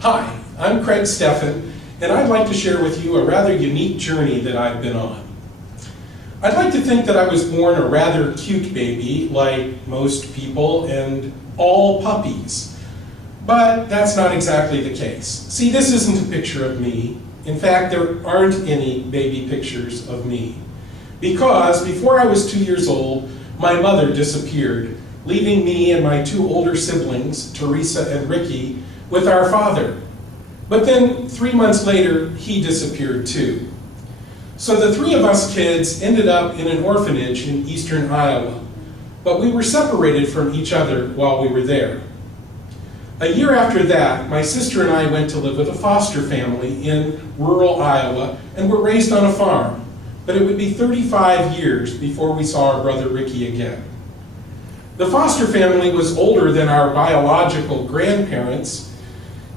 Hi, I'm Craig Steffen, and I'd like to share with you a rather unique journey that I've been on. I'd like to think that I was born a rather cute baby, like most people and all puppies. But that's not exactly the case. See, this isn't a picture of me. In fact, there aren't any baby pictures of me. Because before I was 2 years old, my mother disappeared, leaving me and my two older siblings, Teresa and Ricky, with our father. But then 3 months later, he disappeared too. So the three of us kids ended up in an orphanage in eastern Iowa, but we were separated from each other while we were there. A year after that, my sister and I went to live with a foster family in rural Iowa and were raised on a farm, but it would be 35 years before we saw our brother Ricky again. The foster family was older than our biological grandparents,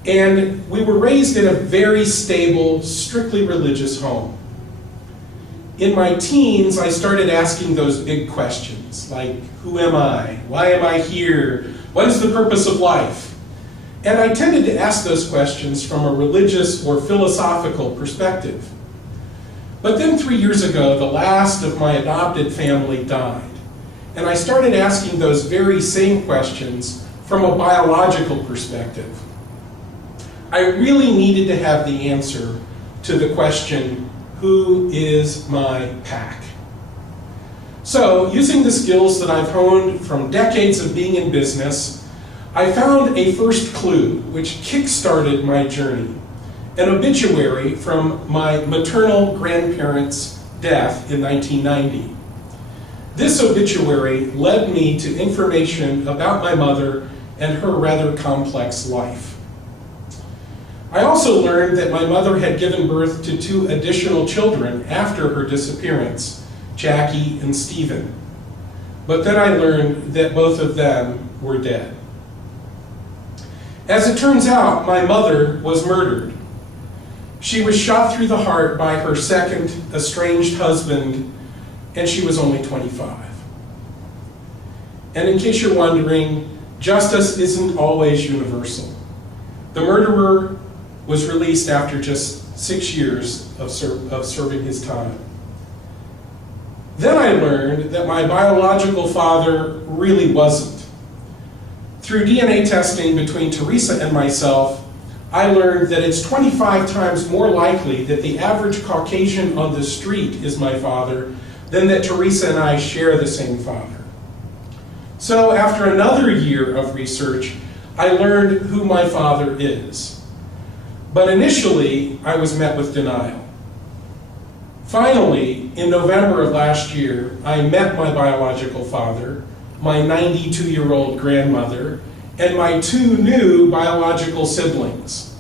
and we were raised in a very stable, strictly religious home. In my teens, I started asking those big questions, like, who am I? Why am I here? What is the purpose of life? And I tended to ask those questions from a religious or philosophical perspective. But then 3 years ago, the last of my adopted family died, and I started asking those very same questions from a biological perspective. I really needed to have the answer to the question, who is my pack? So, using the skills that I've honed from decades of being in business, I found a first clue which kick-started my journey, an obituary from my maternal grandparents' death in 1990. This obituary led me to information about my mother and her rather complex life. I also learned that my mother had given birth to 2 additional children after her disappearance, Jackie and Steffen. But then I learned that both of them were dead. As it turns out, my mother was murdered. She was shot through the heart by her second estranged husband, and she was only 25. And in case you're wondering, justice isn't always universal. The murderer was released after just 6 years of serving his time. Then I learned that my biological father really wasn't. Through DNA testing between Teresa and myself, I learned that it's 25 times more likely that the average Caucasian on the street is my father than that Teresa and I share the same father. So after another year of research, I learned who my father is. But initially, I was met with denial. Finally, in November of last year, I met my biological father, my 92-year-old grandmother, and my 2 new biological siblings.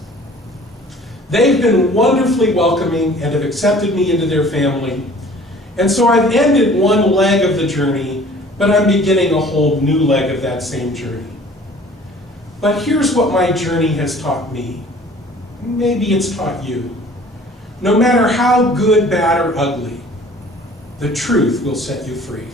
They've been wonderfully welcoming and have accepted me into their family, and so I've ended one leg of the journey, but I'm beginning a whole new leg of that same journey. But here's what my journey has taught me. Maybe it's taught you. No matter how good, bad, or ugly, the truth will set you free.